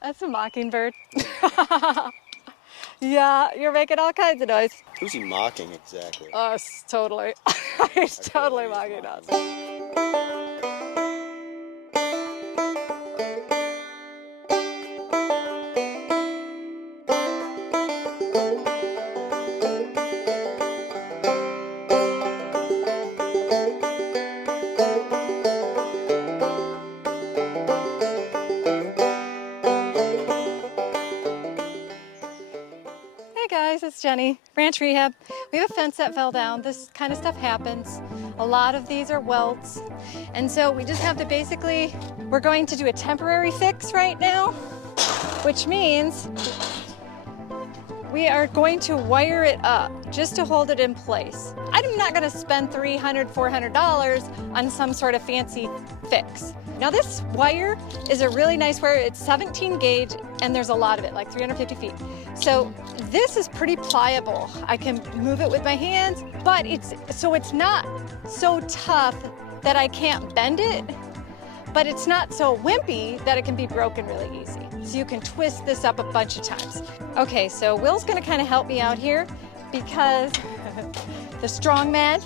That's a mockingbird. Yeah, you're making all kinds of noise. Who's he mocking exactly? Us, totally. He's totally mocking us. Hey guys, it's Jenny, Ranch Rehab. We have a fence that fell down. This kind of stuff happens. A lot of these are welts. And so we just have to basically, we're going to do a temporary fix right now, which means we are going to wire it up just to hold it in place. I'm not gonna spend $300, $400 on some sort of fancy fix. Now this wire is a really nice wire. It's 17 gauge and there's a lot of it, like 350 feet. So this is pretty pliable. I can move it with my hands, but it's not so tough that I can't bend it, but it's not so wimpy that it can be broken really easy. So you can twist this up a bunch of times. Okay, so Will's gonna kind of help me out here because the strong man.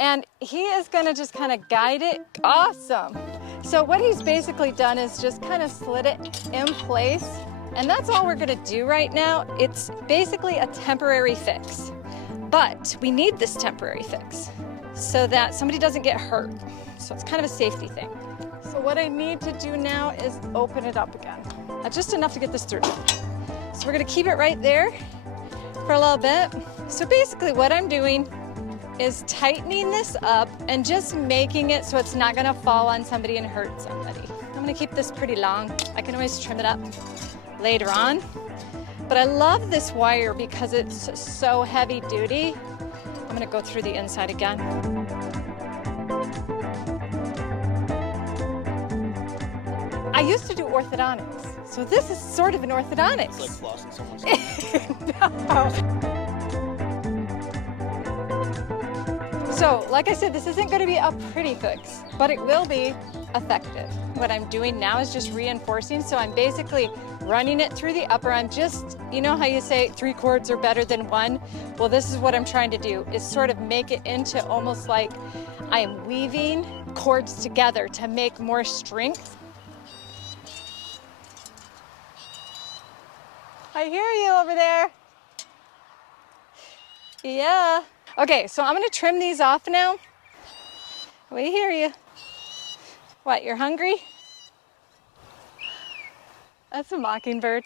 And he is gonna just kind of guide it. Awesome. So what he's basically done is just kind of slid it in place. And that's all we're gonna do right now. It's basically a temporary fix. But we need this temporary fix so that somebody doesn't get hurt. So it's kind of a safety thing. So what I need to do now is open it up again. Just enough to get this through. So we're gonna keep it right there for a little bit. So basically what I'm doing is tightening this up and just making it so it's not gonna fall on somebody and hurt somebody. I'm gonna keep this pretty long. I can always trim it up later on. But I love this wire because it's so heavy duty. I'm gonna go through the inside again. I used to do orthodontics, so this is sort of an orthodontics. It's like flossing someone's teeth. No. So, like I said, this isn't going to be a pretty fix, but it will be effective. What I'm doing now is just reinforcing, so I'm basically running it through the upper. I'm just, you know how you say 3 cords are better than 1? Well, this is what I'm trying to do, is sort of make it into almost like I am weaving cords together to make more strength. I hear you over there. Yeah. Okay, so I'm gonna trim these off now. We hear you. What, you're hungry? That's a mockingbird.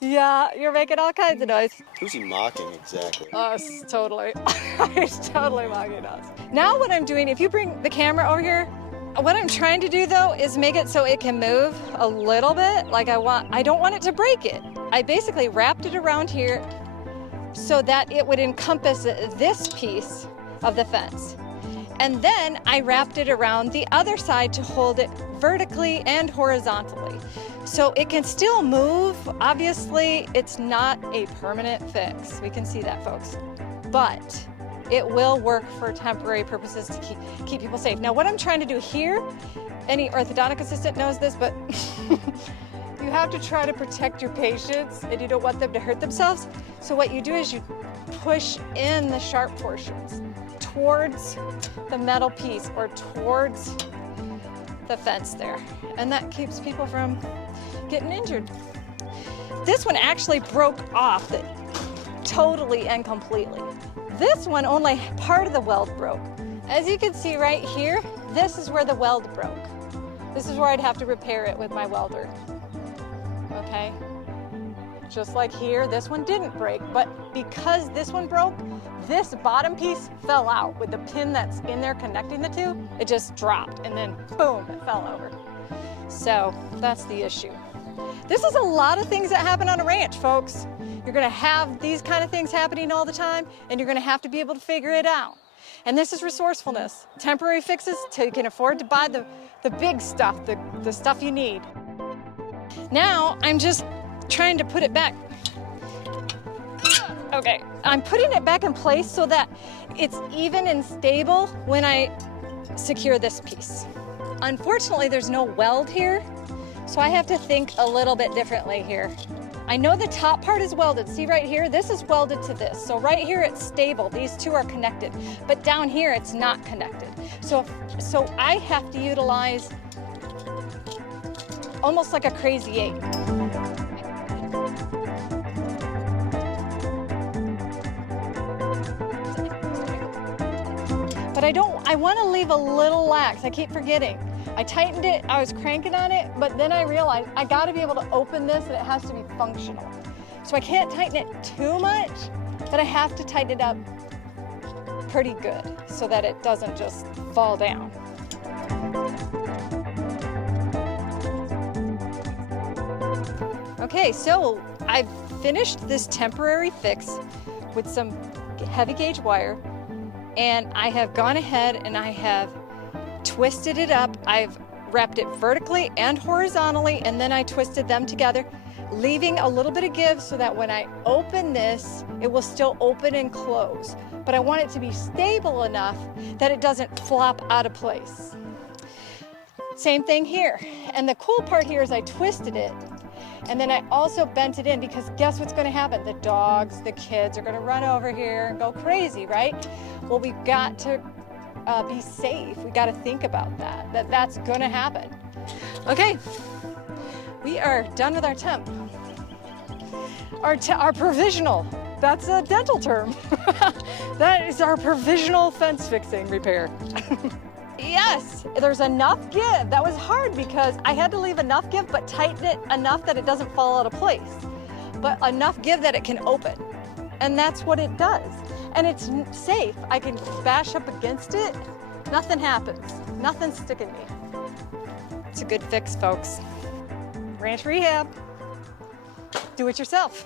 Yeah, you're making all kinds of noise. Who's he mocking exactly? Us, totally. He's totally mocking us. Now what I'm doing, if you bring the camera over here, what I'm trying to do though is make it so it can move a little bit. Like I don't want it to break it. I basically wrapped it around here so that it would encompass this piece of the fence. And then I wrapped it around the other side to hold it vertically and horizontally. So it can still move. Obviously, it's not a permanent fix. We can see that, folks. But it will work for temporary purposes to keep people safe. Now, what I'm trying to do here, any orthodontic assistant knows this, but you have to try to protect your patients and you don't want them to hurt themselves. So what you do is you push in the sharp portions towards the metal piece or towards the fence there. And that keeps people from getting injured. This one actually broke off totally and completely. This one, only part of the weld broke. As you can see right here, this is where the weld broke. This is where I'd have to repair it with my welder. Okay? Just like here, this one didn't break, but because this one broke, this bottom piece fell out with the pin that's in there connecting the two. It just dropped and then boom, it fell over. So that's the issue. This is a lot of things that happen on a ranch, folks. You're gonna have these kind of things happening all the time, and you're gonna have to be able to figure it out. And this is resourcefulness. Temporary fixes till you can afford to buy the big stuff, the stuff you need. Now, I'm just trying to put it back. Okay, I'm putting it back in place so that it's even and stable when I secure this piece. Unfortunately, there's no weld here, so I have to think a little bit differently here. I know the top part is welded. See right here, this is welded to this. So right here it's stable. These two are connected, but down here it's not connected. So I have to utilize almost like a crazy eight. But I want to leave a little lax. I keep forgetting. I tightened it, I was cranking on it, but then I realized I gotta be able to open this and it has to be functional. So I can't tighten it too much, but I have to tighten it up pretty good so that it doesn't just fall down. Okay, so I've finished this temporary fix with some heavy gauge wire, and I have gone ahead and I have twisted it up. I've wrapped it vertically and horizontally, and then I twisted them together, leaving a little bit of give so that when I open this, it will still open and close. But I want it to be stable enough that it doesn't flop out of place. Same thing here. And the cool part here is I twisted it, and then I also bent it in, because guess what's gonna happen? The dogs, the kids are gonna run over here and go crazy, right? Well, we've got to be safe. We got to think about that's going to happen. Okay, we are done with our temp. Our provisional, that's a dental term. That is our provisional fence fixing repair. Yes, there's enough give. That was hard because I had to leave enough give, but tighten it enough that it doesn't fall out of place. But enough give that it can open. And that's what it does. And it's safe. I can bash up against it. Nothing happens. Nothing's sticking me. It's a good fix, folks. Ranch Rehab. Do it yourself.